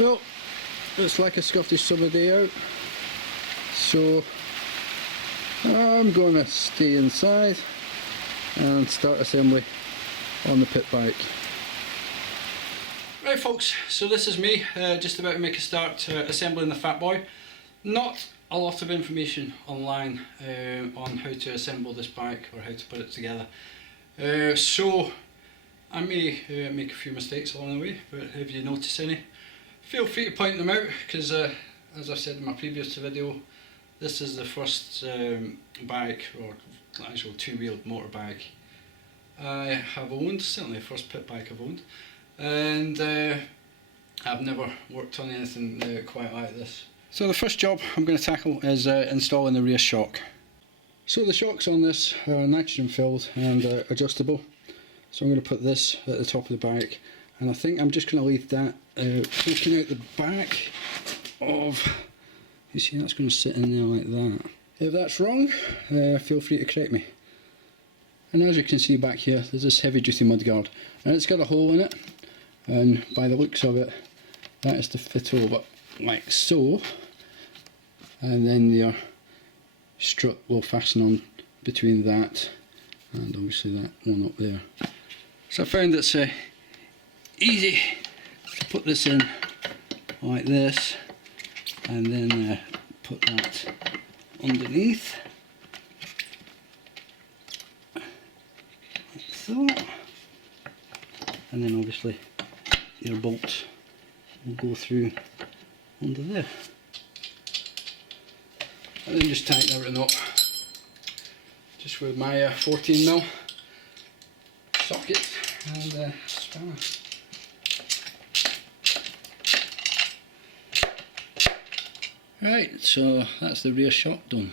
Well, it's like a Scottish summer day out, so I'm going to stay inside and start assembly on the pit bike. Right folks, so this is me just about to make a start assembling the Phatboi. Not a lot of information online on how to assemble this bike or how to put it together. So I may make a few mistakes along the way, but if you notice any, feel free to point them out, because as I said in my previous video, this is the first bike, or actual two-wheeled motorbike I have owned, certainly the first pit bike I've owned, and I've never worked on anything quite like this. So the first job I'm going to tackle is installing the rear shock. So the shocks on this are nitrogen filled and adjustable, so I'm going to put this at the top of the bike, and I think I'm just going to leave that poking out the back of, you see that's going to sit in there like that. If that's wrong, feel free to correct me. And as you can see back here, there's this heavy duty mudguard, and it's got a hole in it, and by the looks of it, that is to fit over like so, and then your strut will fasten on between that and obviously that one up there. So I found it's easy to put this in like this, and then put that underneath like so, and then obviously your bolt will go through under there, and then just tighten everything up just with my 14mm socket and spanner. Right, so that's the rear shock done.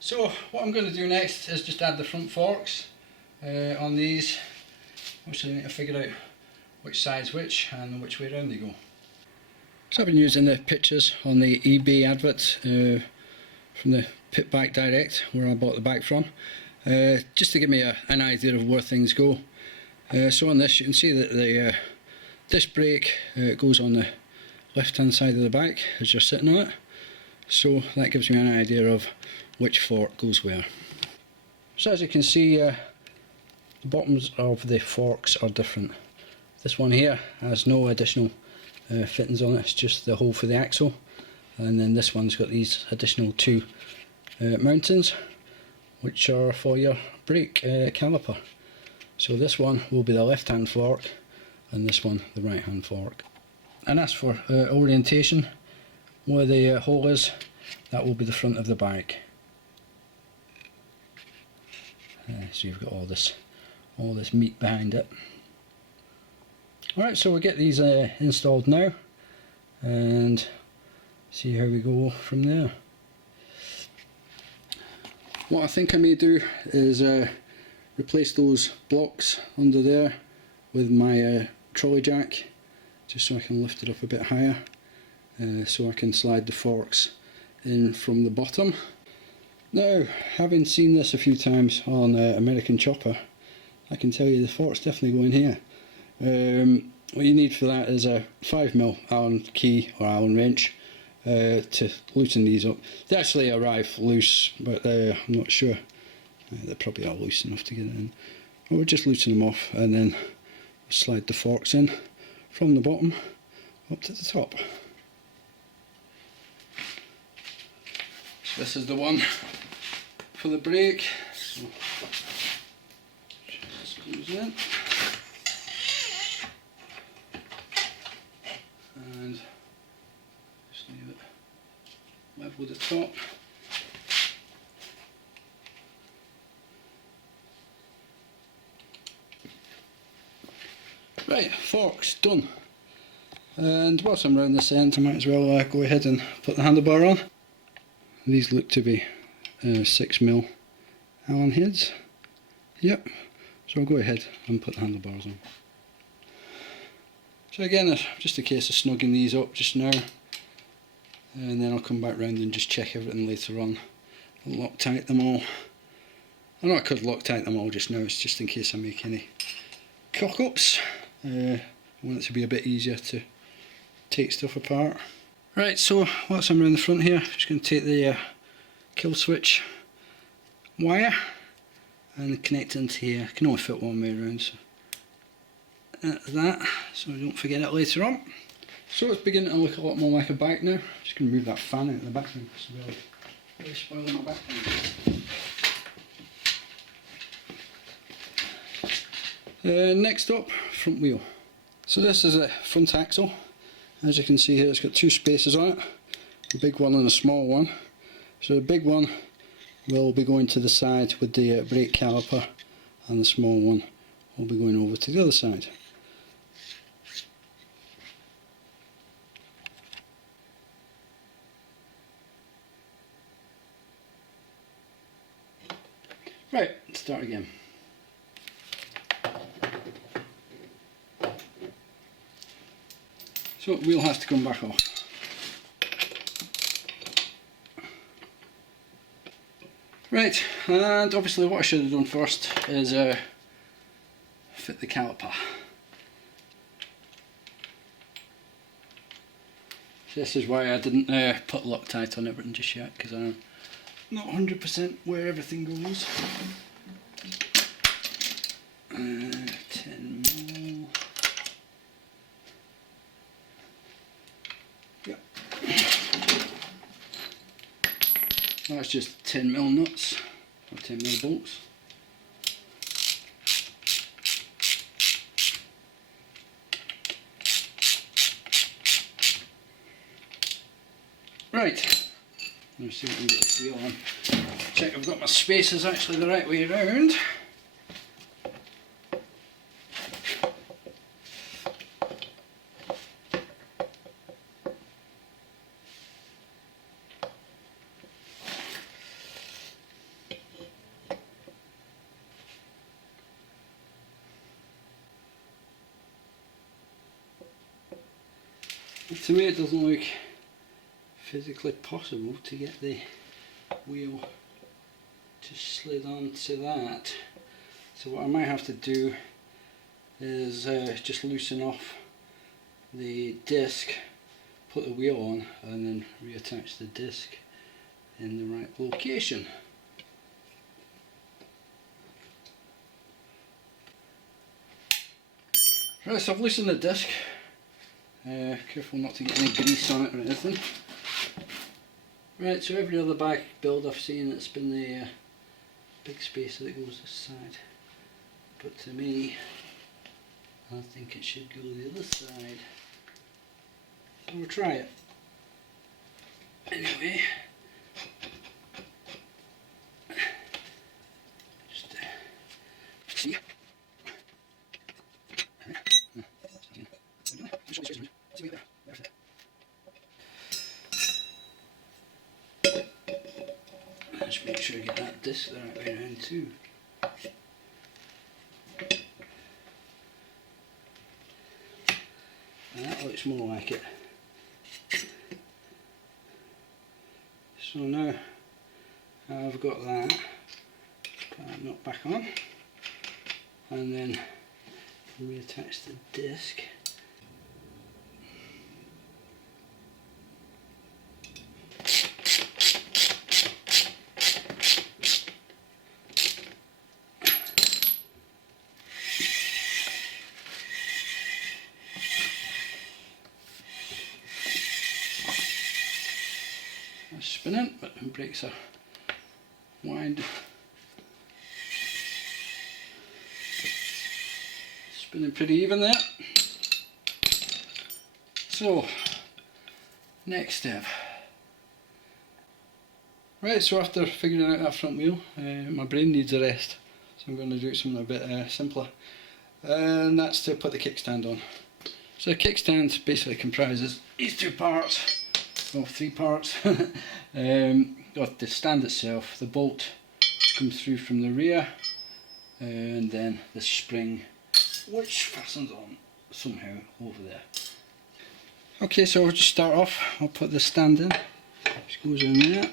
So what I'm going to do next is just add the front forks on these. Obviously I need to figure out which side's which and which way around they go. So I've been using the pictures on the eBay advert from the Pit Bike Direct, where I bought the bike from, just to give me an idea of where things go. So on this you can see that the disc brake goes on the left hand side of the bike as you're sitting on it, so that gives me an idea of which fork goes where. So as you can see, the bottoms of the forks are different. This one here has no additional fittings on it, it's just the hole for the axle, and then this one's got these additional two mountings which are for your brake caliper. So this one will be the left hand fork and this one the right hand fork. And as for orientation, where the hole is, that will be the front of the bike. So you've got all this meat behind it. Alright, so we'll get these installed now and see how we go from there. What I think I may do is replace those blocks under there with my trolley jack, just so I can lift it up a bit higher, so I can slide the forks in from the bottom. Now, having seen this a few times on American Chopper, I can tell you the forks definitely go in here. What you need for that is a 5mm Allen key or Allen wrench to loosen these up. They actually arrive loose, but I'm not sure. They probably are loose enough to get it in. But we'll just loosen them off and then slide the forks in from the bottom up to the top. So this is the one for the brake. So just goes in. And just leave it level with the top. Right, forks done. And whilst I'm around this end, I might as well go ahead and put the handlebar on. These look to be 6mm Allen heads. Yep, so I'll go ahead and put the handlebars on. So again, it's just a case of snugging these up just now, and then I'll come back round and just check everything later on and Loctite them all. I know I could Loctite them all just now, it's just in case I make any cock-ups. I want it to be a bit easier to take stuff apart. Right, so whilst I'm around the front here, I'm just going to take the kill switch wire and connect it into here. I can only fit one way around, so that's that, so I don't forget it later on. So it's beginning to look a lot more like a bike now. I'm just going to move that fan out of the background because it's really spoiling my background. Next up, front wheel. So this is a front axle. As you can see here, it's got two spaces on it, a big one and a small one. So the big one will be going to the side with the brake caliper, and the small one will be going over to the other side. Right, let's start again. So the wheel has to come back off. Right, and obviously what I should have done first is fit the caliper. So this is why I didn't put Loctite on everything just yet, because I'm not 100% where everything goes. 10 mil. Yep. That's just 10 mil nuts, or 10 mil bolts. Right, let's see if we can get this wheel on. Check I've got my spacers actually the right way around. To me it doesn't look physically possible to get the wheel to slid onto that. So what I might have to do is just loosen off the disc, put the wheel on, and then reattach the disc in the right location. Right, so I've loosened the disc. Careful not to get any grease on it or anything. Right, so every other bike build I've seen, it's been the big spacer that goes this side, but to me I think it should go the other side, so we'll try it. Anyway, just see. Just make sure I get that disc the right way around too. And that looks more like it. So now I've got that, put that nut back on, and then reattach the disc. Spinning, but the brakes are wide. Spinning pretty even there. So, next step. Right, so after figuring out that front wheel, my brain needs a rest. So I'm going to do something a bit simpler. And that's to put the kickstand on. So the kickstand basically comprises these two parts. Well, three parts. Got the stand itself, the bolt comes through from the rear, and then the spring which fastens on somehow over there. Okay, so I'll just start off, I'll put the stand in, just goes in there,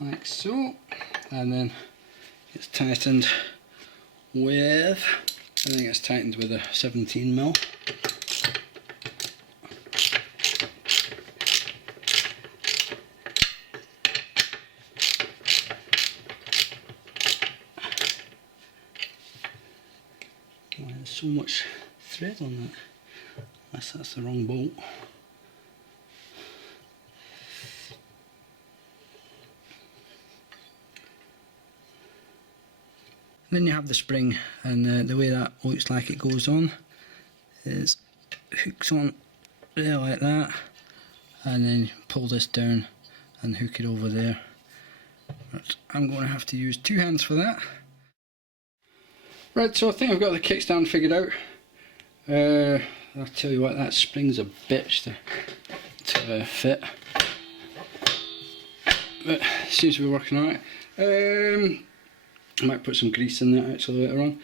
like so, and then it's tightened with and then gets tightened with a 17mm. Oh, there's so much thread on that, unless that's the wrong bolt. Then you have the spring, and the way that looks like it goes on is hooks on there like that, and then pull this down and hook it over there. But I'm going to have to use 2 hands for that. Right, so I think I've got the kickstand figured out. I'll tell you what, that spring's a bitch to fit, but it seems to be working alright. I might put some grease in there actually later on.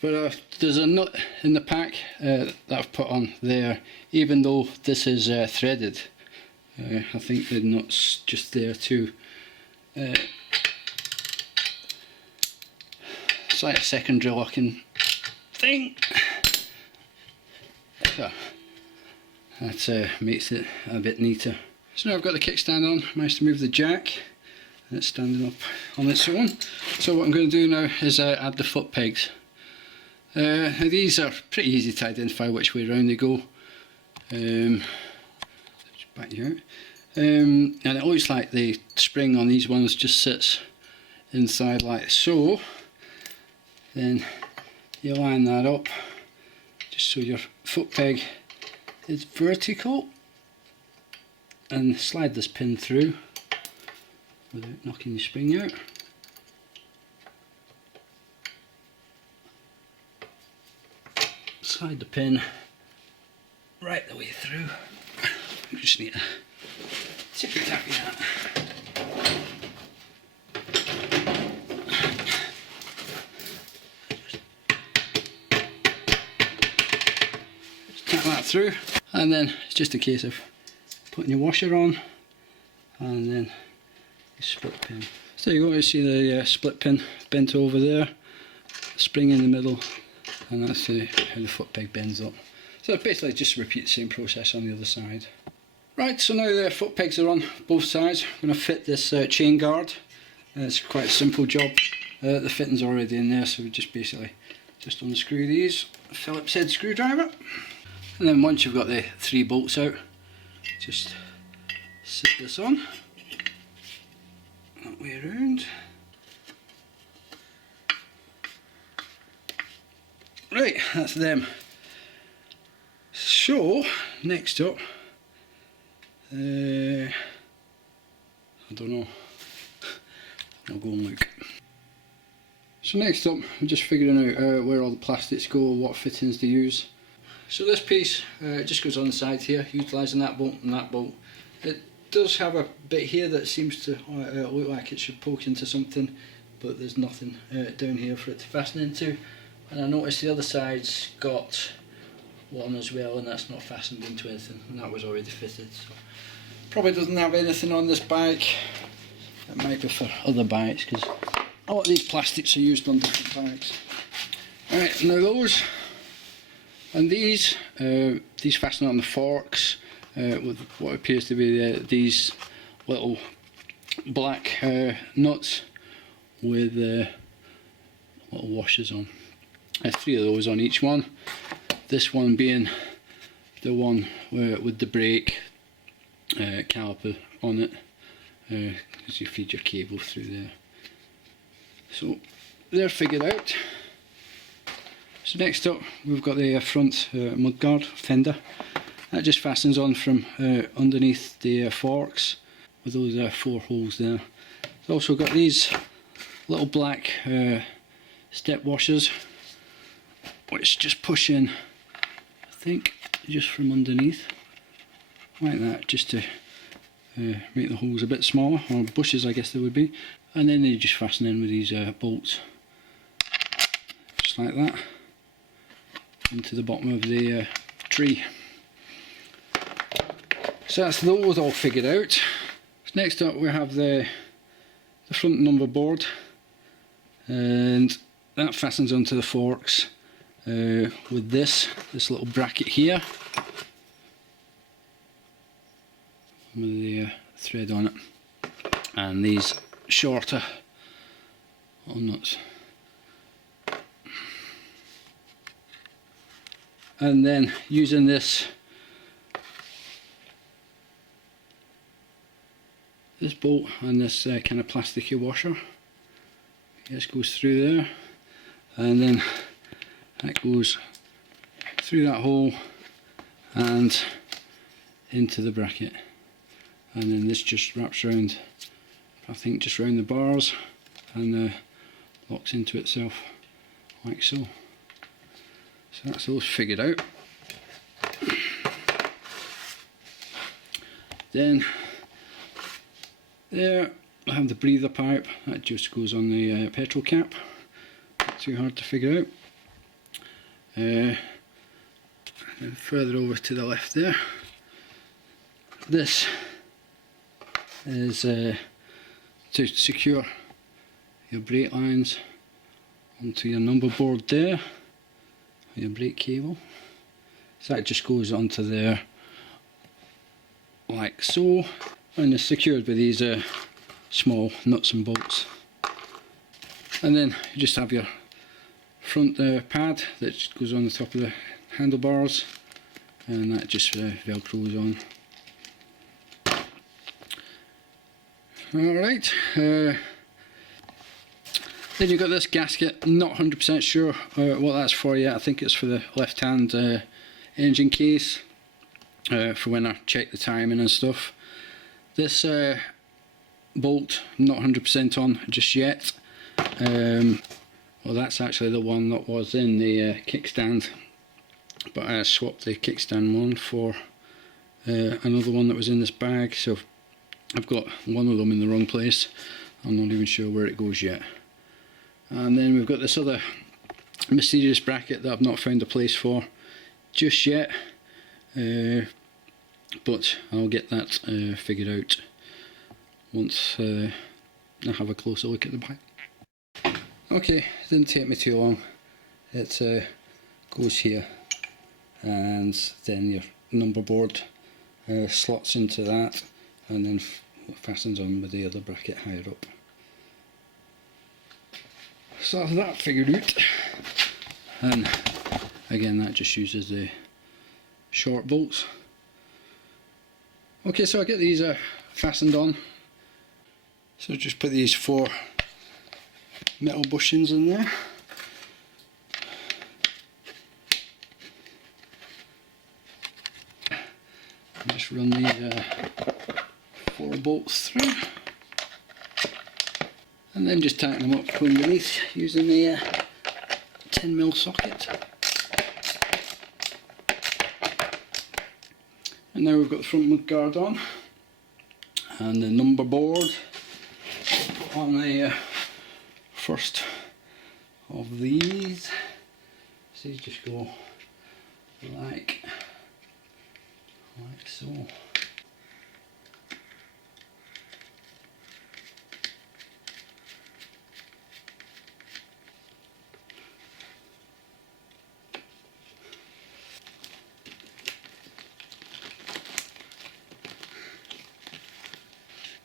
But there's a nut in the pack that I've put on there, even though this is threaded. I think the nut's just there too. It's like a secondary locking thing. So that makes it a bit neater. So now I've got the kickstand on, managed to move the jack. It's standing up on its own. So what I'm going to do now is add the foot pegs. Now these are pretty easy to identify which way around they go. Just back you out. And it looks like the spring on these ones just sits inside like so. Then you line that up just so your foot peg is vertical, and slide this pin through without knocking the spring out. Slide the pin right the way through. We just need a tippy tappy that. Just tap that through, and then it's just a case of putting your washer on, and then split pin. So you go to see the split pin bent over there, spring in the middle, and that's how the foot peg bends up. So basically just repeat the same process on the other side. Right, so now the foot pegs are on both sides. I'm going to fit this chain guard. It's quite a simple job. The fitting's already in there, so we just basically just unscrew these, Phillips head screwdriver, and then once you've got the 3 bolts out, just sit this on. That way around. Right, that's them. So, next up, I don't know, I'll go and look. So next up, I'm just figuring out where all the plastics go, what fittings to use. So this piece just goes on the side here, utilising that bolt and that bolt. It does have a bit here that seems to look like it should poke into something, but there's nothing down here for it to fasten into. And I noticed the other side's got one as well, and that's not fastened into anything, and that was already fitted. So probably doesn't have anything on this bike. It might be for other bikes, because a lot of these plastics are used on different bikes. Alright, now those and these fasten on the forks with what appears to be these little black nuts with little washers on. 3 of those on each one. This one being the one with the brake caliper on it, because you feed your cable through there. So they're figured out. So next up we've got the front mudguard fender. That just fastens on from underneath the forks with those 4 holes there. It's also got these little black step washers, which just push in, I think, just from underneath, like that, just to make the holes a bit smaller, or bushes I guess they would be. And then they just fasten in with these bolts, just like that, into the bottom of the tree. So that's those all figured out. So next up we have the front number board, and that fastens onto the forks with this little bracket here with the thread on it, and these shorter nuts. And then using this bolt and this kind of plasticky washer, this goes through there, and then that goes through that hole and into the bracket, and then this just wraps around, I think just around the bars, and locks into itself like so. So that's all figured out. Then there I have the breather pipe that just goes on the petrol cap. Not too hard to figure out. And further over to the left there, this is to secure your brake lines onto your number board there, your brake cable. So that just goes onto there like so, and it's secured with these small nuts and bolts. And then you just have your front pad that just goes on the top of the handlebars, and that just velcros on. Alright, then you've got this gasket. Not 100% sure what that's for yet. I think it's for the left hand engine case, for when I check the timing and stuff. This bolt, not 100% on just yet. Well, that's actually the one that was in the kickstand, but I swapped the kickstand one for another one that was in this bag, so I've got one of them in the wrong place. I'm not even sure where it goes yet. And then we've got this other mysterious bracket that I've not found a place for just yet, but I'll get that figured out once I have a closer look at the bike. Okay, didn't take me too long. It goes here, and then your number board slots into that, and then fastens on with the other bracket higher up. So that's that figured out, and again that just uses the short bolts. Okay, so I get these fastened on. So just put these 4 metal bushings in there. And just run these 4 bolts through, and then just tighten them up underneath using the 10mm socket. And now we've got the front mud guard on, and the number board on the first of these. So you just go like so.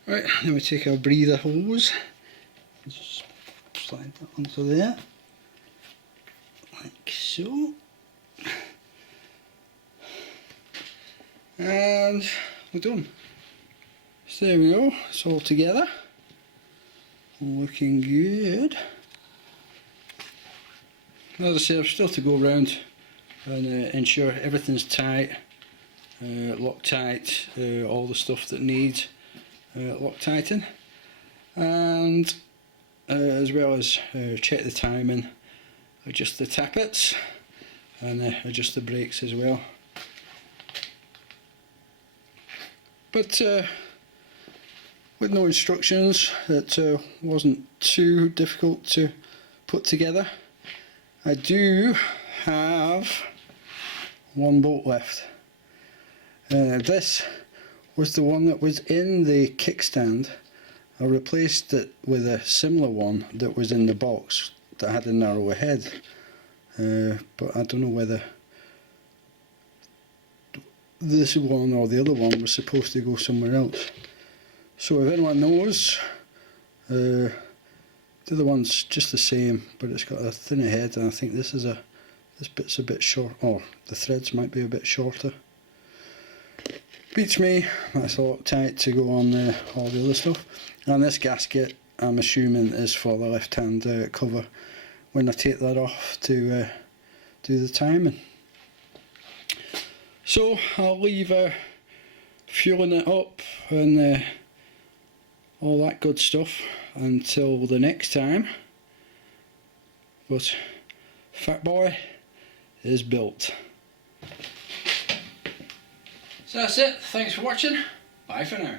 Right, then we take our breather hose, just slide that onto there, like so, and we're done. So there we go, it's all together, looking good. As I say, I've still to go around and ensure everything's tight, Loctite, all the stuff that needs Loctiting, and as well as check the timing, adjust the tappets, and adjust the brakes as well. But with no instructions, it wasn't too difficult to put together. I do have 1 bolt left. This was the one that was in the kickstand. I replaced it with a similar one that was in the box that had a narrower head. but I don't know whether this one or the other one was supposed to go somewhere else. So if anyone knows, the other one's just the same, but it's got a thinner head, and I think this bit's a bit short, or the threads might be a bit shorter. Beats me. That's a lot tight to go on all the other stuff. And this gasket, I'm assuming, is for the left hand cover when I take that off to do the timing. So I'll leave fueling it up and all that good stuff until the next time. But Phatboi is built. So that's it. Thanks for watching. Bye for now.